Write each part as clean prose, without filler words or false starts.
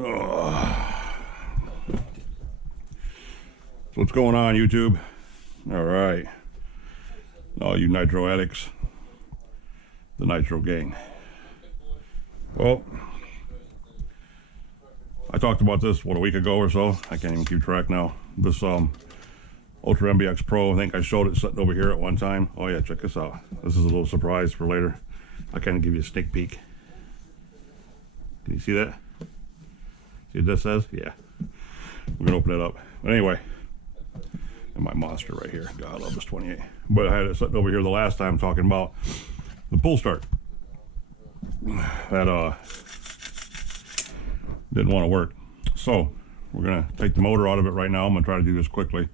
Oh. So what's going on, YouTube? All right, all you nitro addicts, the Nitro Gang. Well, I talked about this, what, a week ago or so? I can't even keep track now. This Ultra MBX Pro, I think I showed it sitting over here at one time. Oh yeah, check this out. This is a little surprise for later. I kind of give you a sneak peek. Can you see that? See what this says? Yeah. We're gonna open it up. But anyway, and my monster right here. God, I love this 28. But I had it sitting over here the last time talking about the pull start. That didn't want to work. So we're gonna take the motor out of it right now. I'm gonna try to do this quickly.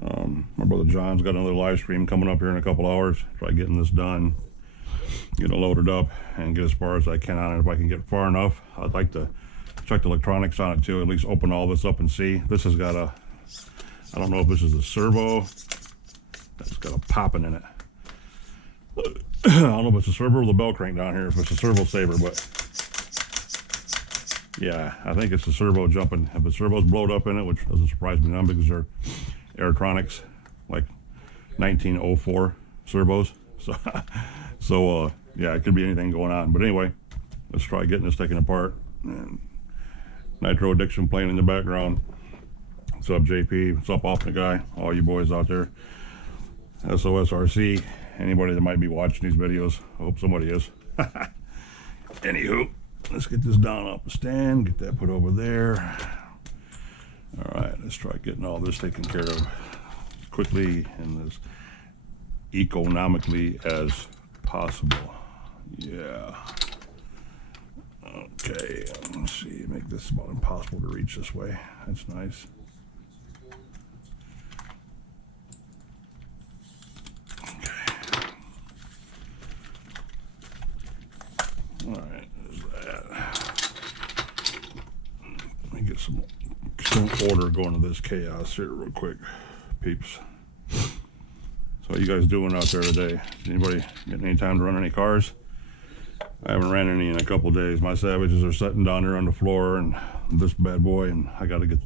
My brother John's got another live stream coming up here in a couple hours. Try getting this done, get it loaded up, and get as far as I can on it. If I can get far enough, I'd like to check the electronics on it too, at least open all this up and see. This has got a, I don't know if this is a servo, that's got a popping in it. I don't know if it's a servo or the bell crank down here, if it's a servo saver, but yeah, I think it's the servo jumping. If the servo's blowed up in it, which doesn't surprise me none because they're Aerotronics, like 1904 servos. So yeah, it could be anything going on. But anyway, let's try getting this taken apart. And Nitro Addiction playing in the background. What's up, JP? What's up, ofna guy? All you boys out there. SOSRC. Anybody that might be watching these videos. I hope somebody is. Anywho, let's get this down off the stand. Get that put over there. All right, let's try getting all this taken care of quickly and as economically as possible. Yeah. Okay, let's see, make this about impossible to reach this way. That's nice. Okay. All right, there's that. Let me get some order going to this chaos here real quick, peeps. So how you guys doing out there today? Anybody getting any time to run any cars? I haven't ran any in a couple days. My Savages are sitting down there on the floor and this bad boy, and I got to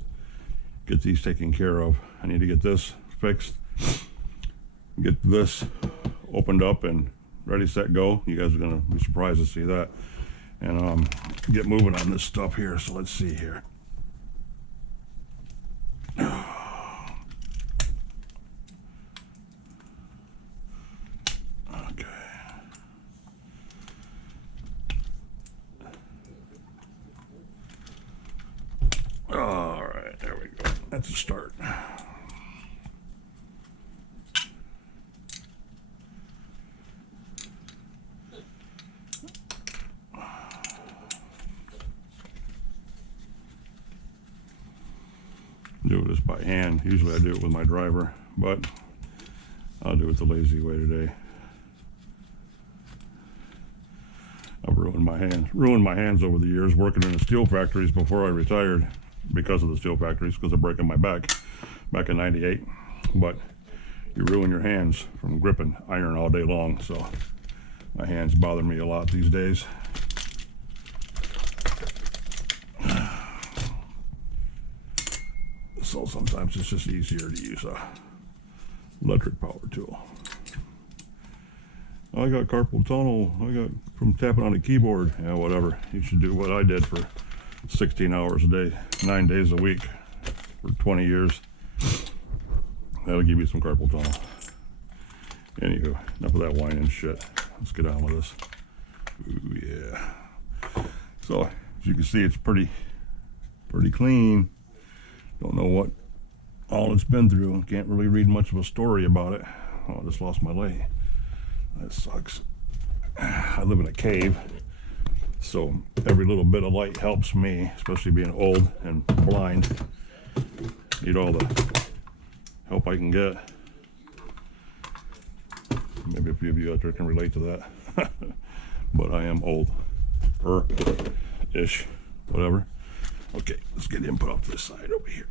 get these taken care of. I need to get this fixed, get this opened up and ready, set, go. You guys are gonna be surprised to see that. And get moving on this stuff here. So let's see here. All right, there we go. That's a start. Do this by hand. Usually I do it with my driver, but I'll do it the lazy way today. I've ruined my hands over the years working in the steel factories before I retired because of the steel factories, because of breaking my back in '98. But you ruin your hands from gripping iron all day long, so my hands bother me a lot these days. So sometimes it's just easier to use a electric power tool. I got carpal tunnel. I got from tapping on a keyboard. Yeah, whatever. You should do what I did for 16 hours a day, 9 days a week for 20 years. That'll give you some carpal tunnel. Anywho, enough of that whining shit. Let's get on with this. Ooh, yeah. So, as you can see, it's pretty clean. Don't know what all it's been through. Can't really read much of a story about it. Oh, I just lost my leg. That sucks. I live in a cave, so every little bit of light helps me, especially being old and blind. Need all the help I can get. Maybe a few of you out there can relate to that. But I am old. Ish. Whatever. Okay, let's get him put off to the side over here.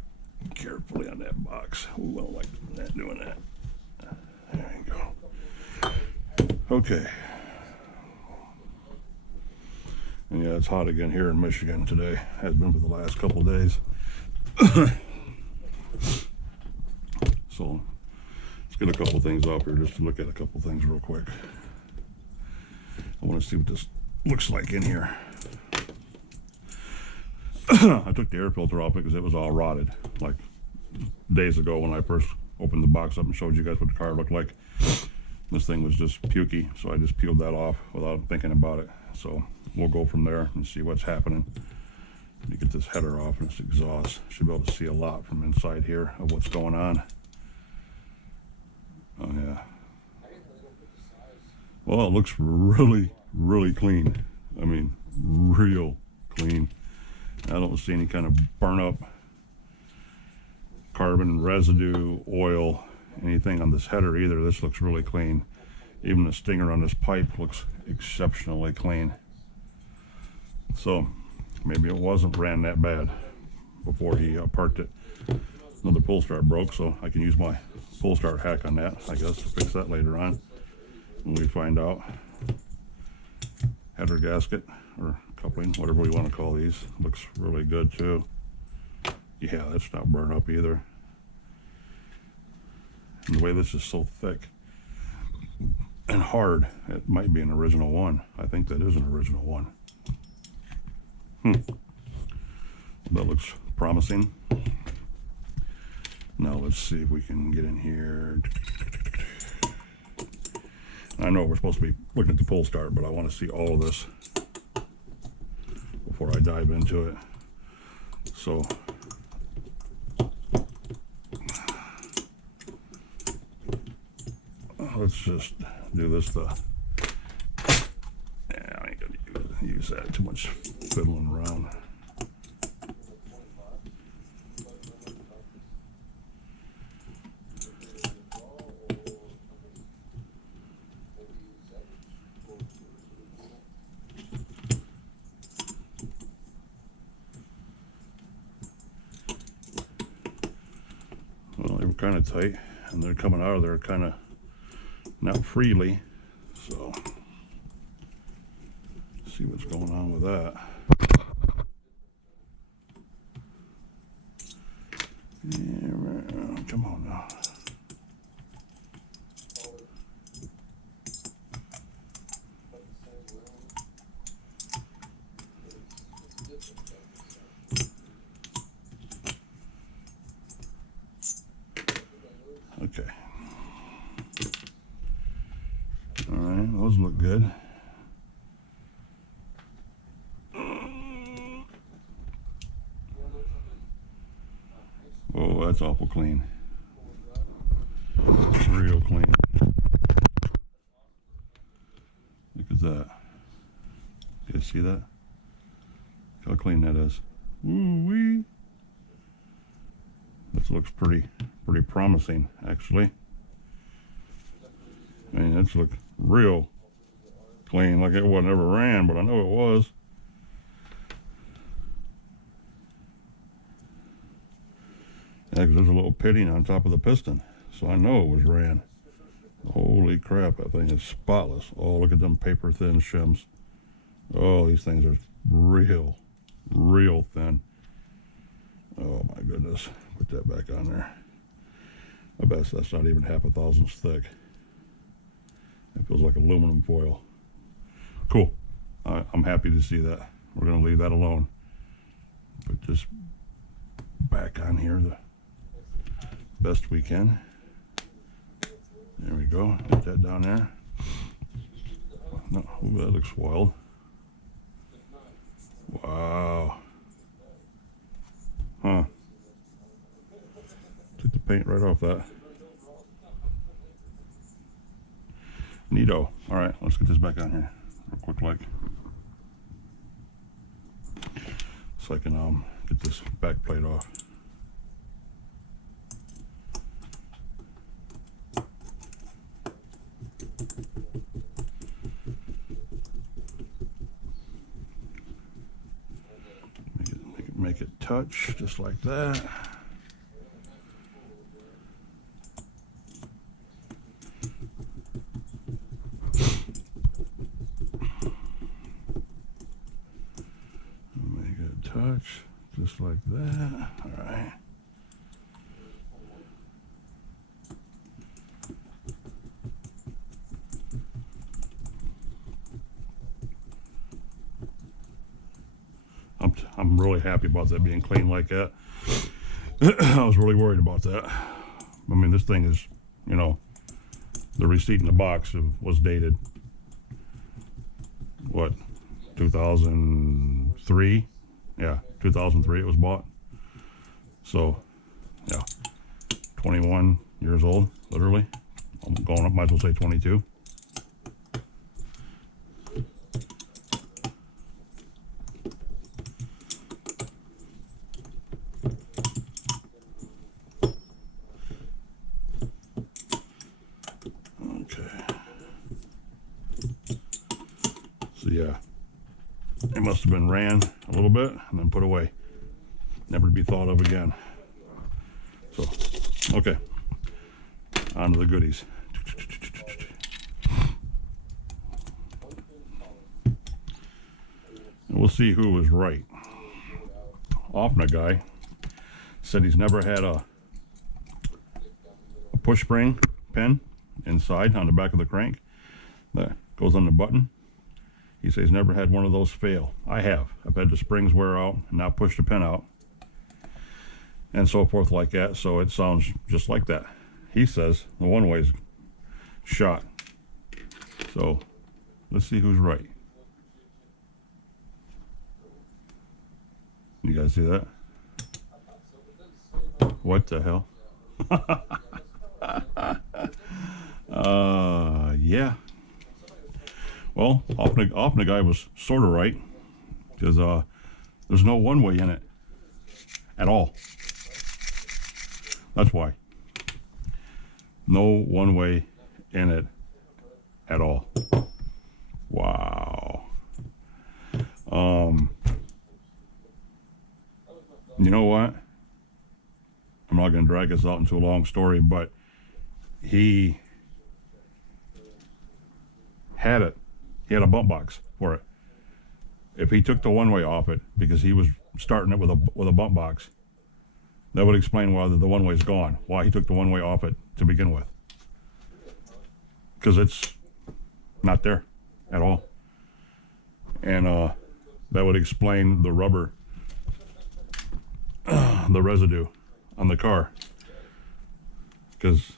Carefully on that box. Ooh, I don't like doing that. There you go. Okay. And yeah, it's hot again here in Michigan today. Has been for the last couple of days. So let's get a couple things off here just to look at a couple things real quick. I want to see what this looks like in here. I took the air filter off because it was all rotted like days ago when I first opened the box up and showed you guys what the car looked like. This thing was just pukey, so I just peeled that off without thinking about it. So we'll go from there and see what's happening. You get this header off and this exhaust. Should be able to see a lot from inside here of what's going on. Oh yeah. Well, it looks really, really clean. I mean, real clean. I don't see any kind of burn up, carbon residue, oil, anything on this header either. This looks really clean. Even the stinger on this pipe looks exceptionally clean. So maybe it wasn't ran that bad before he parked it. Another pull start broke, so I can use my pull start hack on that, I guess, to fix that later on when we find out. Header gasket or coupling, whatever we want to call these, looks really good too. Yeah, that's not burned up either. And the way this is so thick and hard, it might be an original one. I think that is an original one. That looks promising. Now let's see if we can get in here. I know we're supposed to be looking at the pull start, but I want to see all of this before I dive into it. So let's just do this. Yeah, I ain't gonna use that. Too much fiddling around. Well, they were kind of tight, and they're coming out of there kind of not freely, so see what's going on with that. Yeah, come on now. Okay. All right, those look good. Oh, that's awful clean. Real clean. Look at that. You guys see that? Look how clean that is. Ooh-wee. This looks pretty promising, actually. I mean, this looks real clean, like it wasn't ever ran, but I know it was. Yeah, 'cause there's a little pitting on top of the piston, so I know it was ran. Holy crap, that thing is spotless. Oh, look at them paper thin shims. Oh, these things are real thin. Oh my goodness, put that back on there. I bet that's not even half a thousandths thick. It feels like aluminum foil. Cool. I'm happy to see that. We're going to leave that alone. Put this back on here the best we can. There we go. Get that down there. No, ooh, that looks wild. Wow. Huh. Took the paint right off that. Neato. All right, let's get this back on here real quick, like, so I can get this back plate off. Make it touch just like that. touch, just like that. All right. I'm really happy about that being clean like that. I was really worried about that. I mean, this thing is, you know, the receipt in the box was dated, what, 2003? Yeah, 2003 it was bought. So, yeah, 21 years old, literally. I'm going up, might as well say 22. So yeah, it must have been ran a little bit and then put away, never to be thought of again. So, okay, on to the goodies. And we'll see who was right. Ofna guy said he's never had a push spring pin inside on the back of the crank that goes on the button. He says he's never had one of those fail. I have. I've had the springs wear out and not push the pin out and so forth like that. So it sounds just like that. He says the one way's shot. So let's see who's right. You guys see that? What the hell? Yeah. Well, often the guy was sort of right, because there's no one way in it at all. That's why. No one way in it at all. Wow. You know what? I'm not going to drag this out into a long story, but he had it. He had a bump box for it. If he took the one-way off it, because he was starting it with a bump box, that would explain why the one-way's gone. Why he took the one-way off it to begin with. Because it's not there at all. And that would explain the rubber, the residue on the car. Because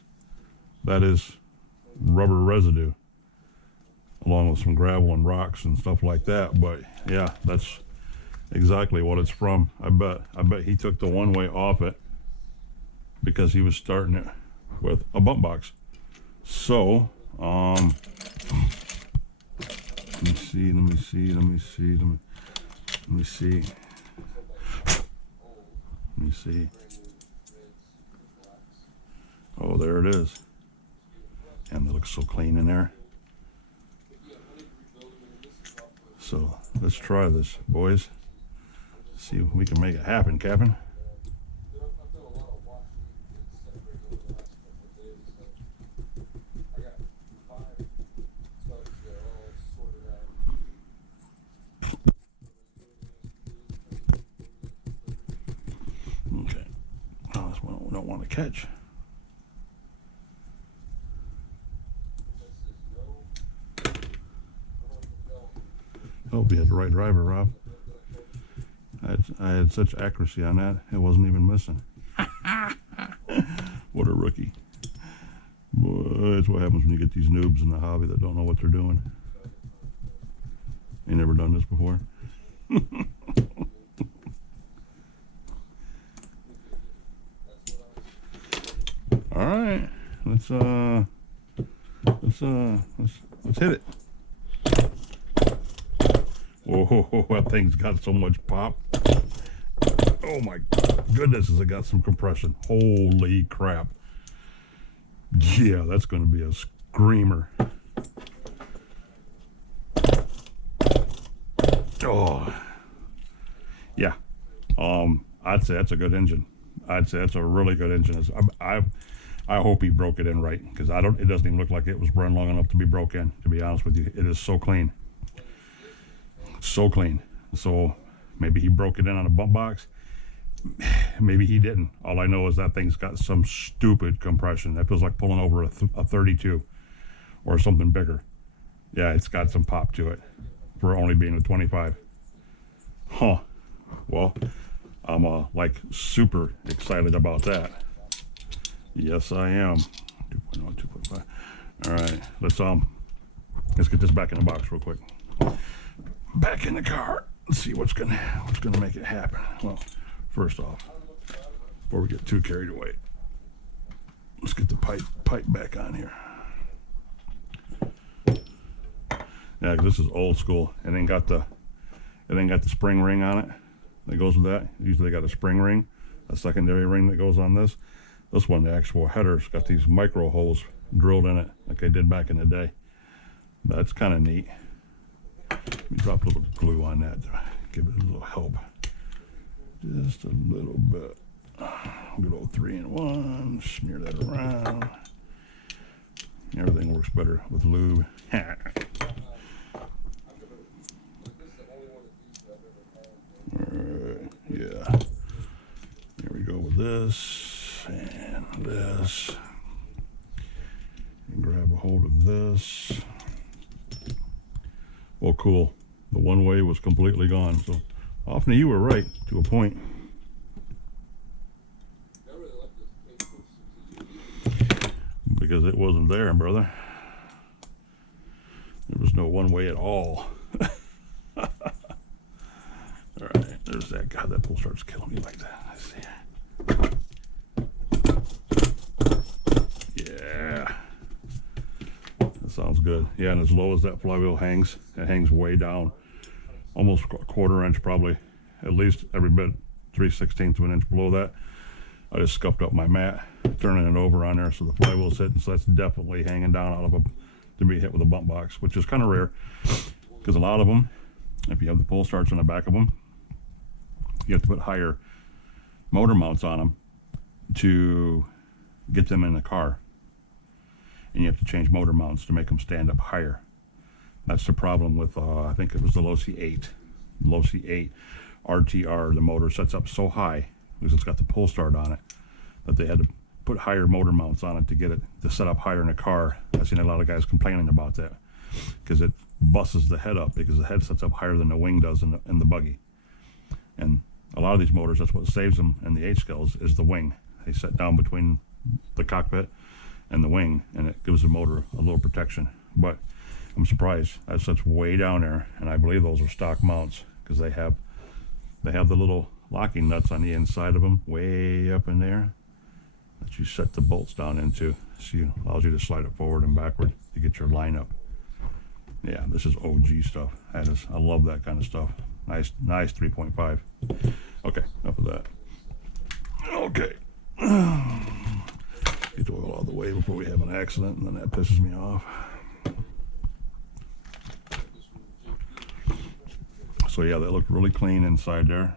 that is rubber residue, along with some gravel and rocks and stuff like that. But yeah, that's exactly what it's from. I bet he took the one way off it because he was starting it with a bump box. So let me see. Oh, there it is. And it looks so clean in there. So let's try this, boys. See if we can make it happen, Captain. Okay. Oh, that's one we don't want to catch. Hope you had the right driver, Rob. I had such accuracy on that, it wasn't even missing. What a rookie. Boy, that's what happens when you get these noobs in the hobby that don't know what they're doing. Ain't never done this before. All right, let's hit it. Whoa, that thing's got so much pop. Oh my goodness, has it got some compression. Holy crap. Yeah, that's going to be a screamer. Oh, yeah. I'd say that's a good engine. I'd say that's a really good engine. I hope he broke it in right, because it doesn't even look like it was run long enough to be broke in, to be honest with you. It is so clean. So clean. So Maybe he broke it in on a bump box. Maybe he didn't. All I know is that thing's got some stupid compression. That feels like pulling over a 32 or something bigger. Yeah, it's got some pop to it for only being a 25. Huh. Well, I'm like super excited about that. Yes, I am. 2.0, 2.5. All right, let's get this back in the box real quick. Back in the car. Let's see what's gonna make it happen. Well, first off, before we get too carried away, let's get the pipe back on here. Yeah, this is old school. It ain't got the spring ring on it that goes with that. Usually they got a spring ring, a secondary ring that goes on this. This one, the actual header's got these micro holes drilled in it, like I did back in the day. That's kind of neat. Let me drop a little glue on that to give it a little help. Just a little bit. Good old 3-in-1. Smear that around. Everything works better with lube. Alright, yeah. Here we go with this and this. And grab a hold of this. Well, cool. The one way was completely gone. So, often you were right to a point. Because it wasn't there, brother. There was no one way at all. Alright, there's that. God, that pull starts killing me like that. Let's see. Yeah. That sounds good. Yeah, and as low as that flywheel hangs, it hangs way down. Almost a quarter inch, probably. At least every bit 3/16 of an inch below that. I just scuffed up my mat, turning it over on there so the flywheel's hitting. So that's definitely hanging down out of a, to be hit with a bump box, which is kind of rare. Because a lot of them, if you have the pull starts on the back of them, you have to put higher motor mounts on them to get them in the car. And you have to change motor mounts to make them stand up higher. That's the problem with, I think it was the Losi 8. Losi 8 RTR, the motor sets up so high, because it's got the pull start on it, that they had to put higher motor mounts on it to get it to set up higher in the car. I've seen a lot of guys complaining about that, because it busts the head up, because the head sets up higher than the wing does in the buggy. And a lot of these motors, that's what saves them in the 8-scales, is the wing. They set down between the cockpit and the wing, and it gives the motor a little protection. But I'm surprised that sits way down there, and I believe those are stock mounts, because they have the little locking nuts on the inside of them, way up in there, that you set the bolts down into. So it allows you to slide it forward and backward to get your line up. Yeah, this is OG stuff. I love that kind of stuff. Nice 3.5. Okay, enough of that. Okay. Get the oil out of the way before we have an accident, and then that pisses me off. So yeah, that looked really clean inside there.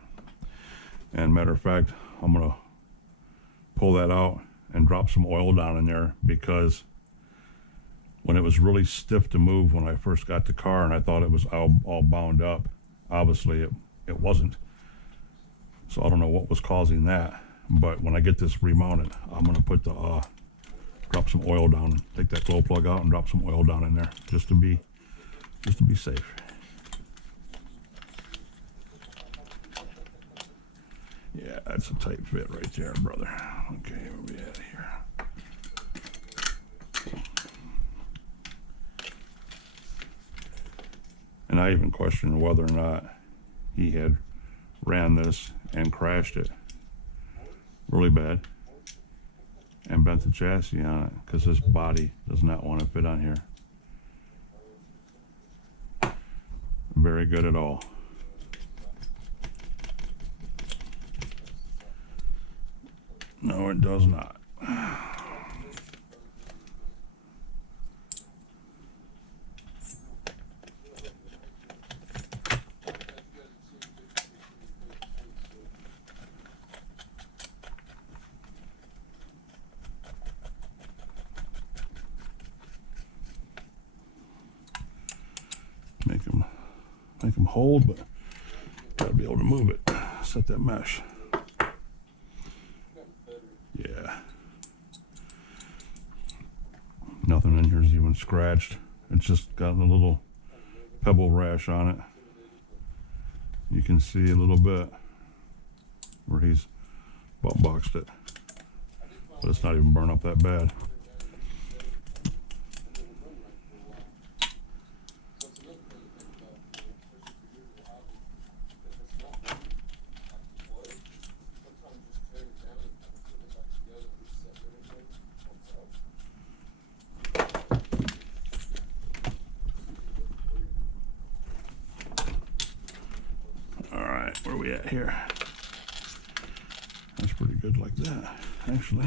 And matter of fact, I'm gonna pull that out and drop some oil down in there, because when it was really stiff to move when I first got the car, and I thought it was all bound up, obviously it wasn't. So I don't know what was causing that, but when I get this remounted, I'm gonna put the drop some oil down, take that glow plug out and drop some oil down in there, just to be safe. Yeah, that's a tight fit right there, brother. Okay, where we at here? And I even questioned whether or not he had ran this and crashed it really bad and bent the chassis on it, because this body does not want to fit on here very good at all. No, it does not. Make them hold, but Gotta be able to move it. Set that mesh. Yeah. Nothing in here is even scratched. It's just got a little pebble rash on it. You can see a little bit where he's butt boxed it, but it's not even burned up that bad. Where are we at here? That's pretty good like that, actually.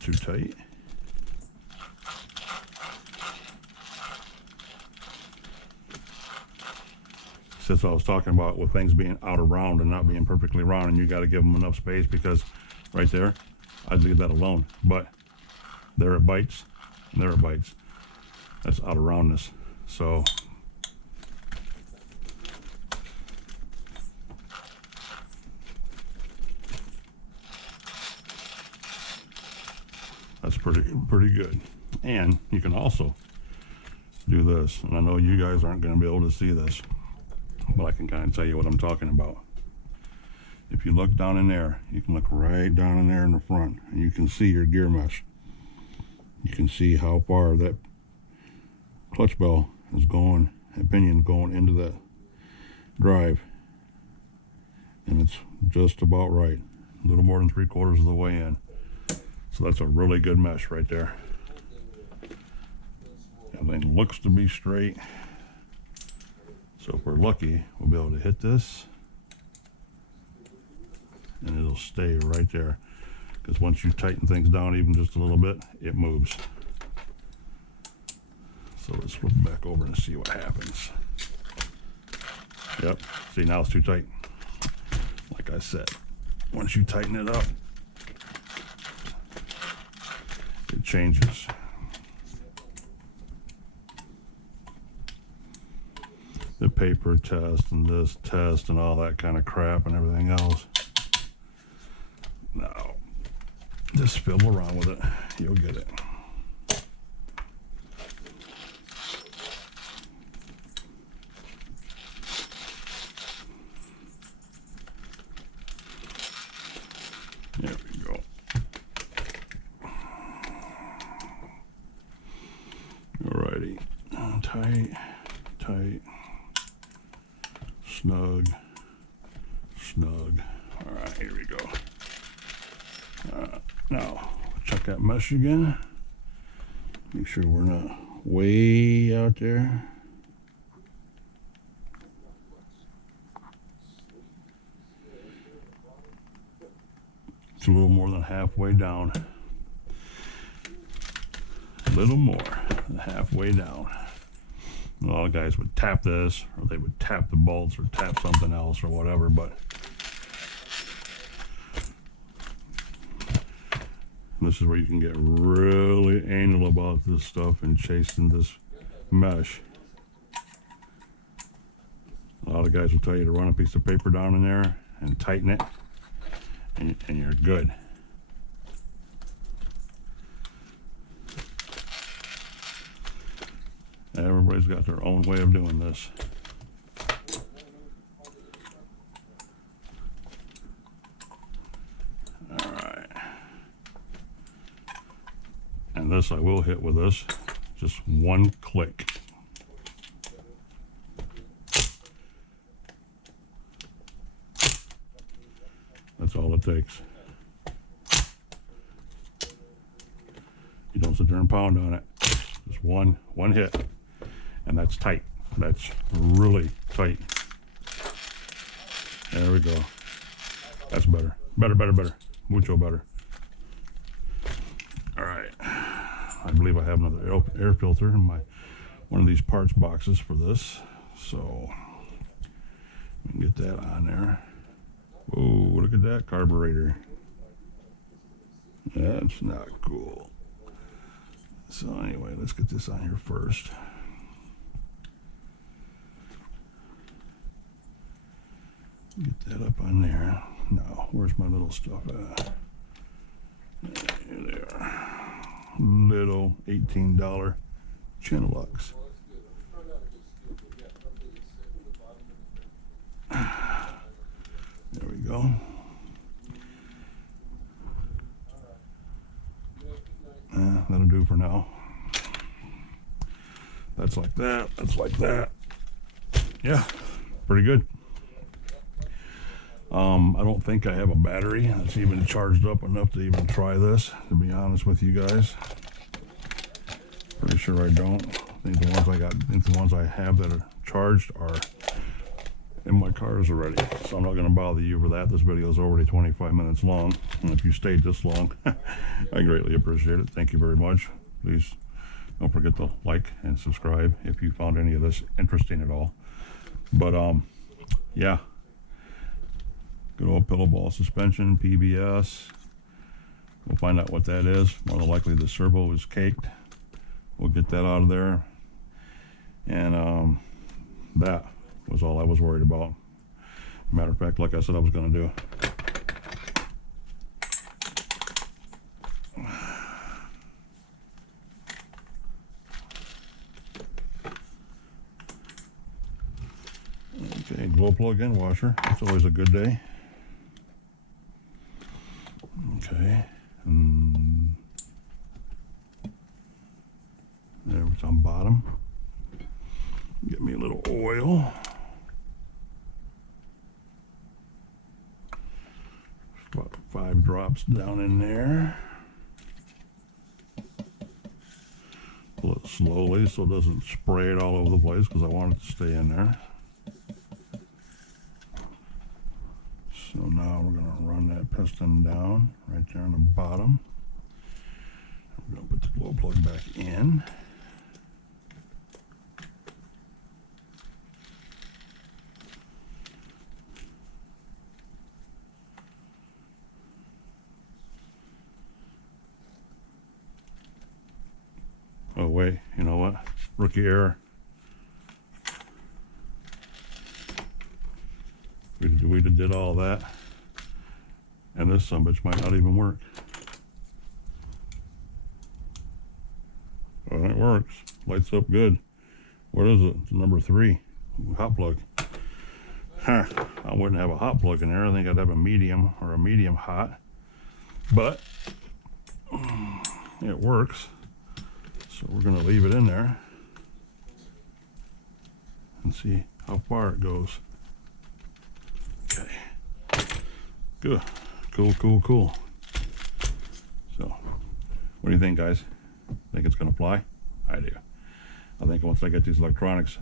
Too tight. That's what I was talking about with things being out of round and not being perfectly round, and you got to give them enough space, because right there, I'd leave that alone. But there it bites, and there it bites. That's out of roundness. So that's pretty good. And you can also do this, and I know you guys aren't going to be able to see this, but I can kind of tell you what I'm talking about. If you look down in there, you can look right down in there in the front, and you can see your gear mesh. You can see how far that clutch bell is going, that pinion going into that drive, and it's just about right, a little more than 3/4 of the way in. So that's a really good mesh right there. Everything looks to be straight. So if we're lucky, we'll be able to hit this and it'll stay right there. Because once you tighten things down even just a little bit, it moves. So let's flip it back over and see what happens. Yep, see, now it's too tight. Like I said, once you tighten it up, it changes. The paper test and this test and all that kind of crap and everything else. Now, just fiddle around with it. You'll get it. There we go. Alrighty. Tight, tight. Snug, snug. All right, here we go. Now, check that mesh again. Make sure we're not way out there. It's a little more than halfway down. A little more than halfway down. A lot of guys would tap this, or they would tap the bolts, or tap something else, or whatever, but this is where you can get really anal about this stuff and chasing this mesh. A lot of guys will tell you to run a piece of paper down in there and tighten it, and you're good. Everybody's got their own way of doing this. All right. And this I will hit with this. Just one click. That's all it takes. You don't sit there and pound on it. Just one hit. And that's tight. That's really tight. There we go. That's better. Better. Mucho better. All right. I believe I have another air filter in one of these parts boxes for this. So we can get that on there. Whoa, look at that carburetor. That's not cool. So anyway, let's get this on here first. Get that up on there. No, where's my little stuff at? There they are. Little $18 Chinelux. There we go. That'll do for now. That's like that. That's like that. Yeah, pretty good. I don't think I have a battery that's even charged up enough to even try this, to be honest with you guys. Pretty sure I don't. I think the ones I have that are charged are in my cars already. So I'm not going to bother you for that. This video is already 25 minutes long. And if you stayed this long, I greatly appreciate it. Thank you very much. Please don't forget to like and subscribe if you found any of this interesting at all. But yeah. Good old pillow ball suspension, PBS. We'll find out what that is. More than likely the servo is caked. We'll get that out of there. And that was all I was worried about. Matter of fact, like I said I was going to do. Okay, glow plug and washer. That's always a good day. Okay. There it's on bottom. Get me a little oil. About 5 drops down in there. Pull it slowly so it doesn't spray it all over the place because I want it to stay in there. So now we're going to run that piston down right there on the bottom. We're going to put the glow plug back in. Oh wait, you know what? Rookie error. We did all that, and this sumbitch might not even work. Well, it works. Lights up good. What is it? It's number 3. Hot plug. Huh. I wouldn't have a hot plug in there. I think I'd have a medium or a medium hot. But it works. So we're going to leave it in there and see how far it goes. Okay. Good. Cool. So, what do you think, guys? Think it's going to fly? I do. I think once I get these electronics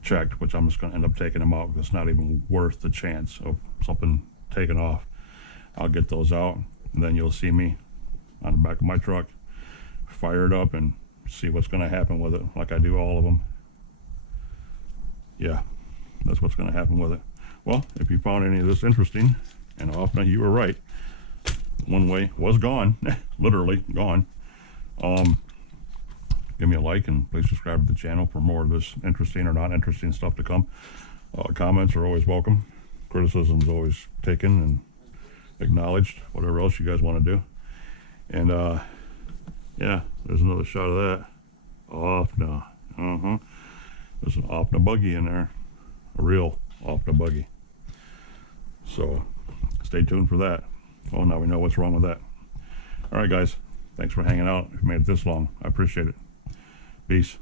checked, which I'm just going to end up taking them out because it's not even worth the chance of something taken off. I'll get those out, and then you'll see me on the back of my truck, fire it up, and see what's going to happen with it, like I do all of them. Yeah, that's what's going to happen with it. Well, if you found any of this interesting, and often you were right, one way was gone, literally gone. Give me a like and please subscribe to the channel for more of this interesting or not interesting stuff to come. Comments are always welcome. Criticism is always taken and acknowledged, whatever else you guys want to do. And yeah, there's another shot of that. Ofna. There's an ofna buggy in there. A real ofna buggy. So stay tuned for that. Well, now we know what's wrong with that. All right, guys. Thanks for hanging out. If you made it this long, I appreciate it. Peace.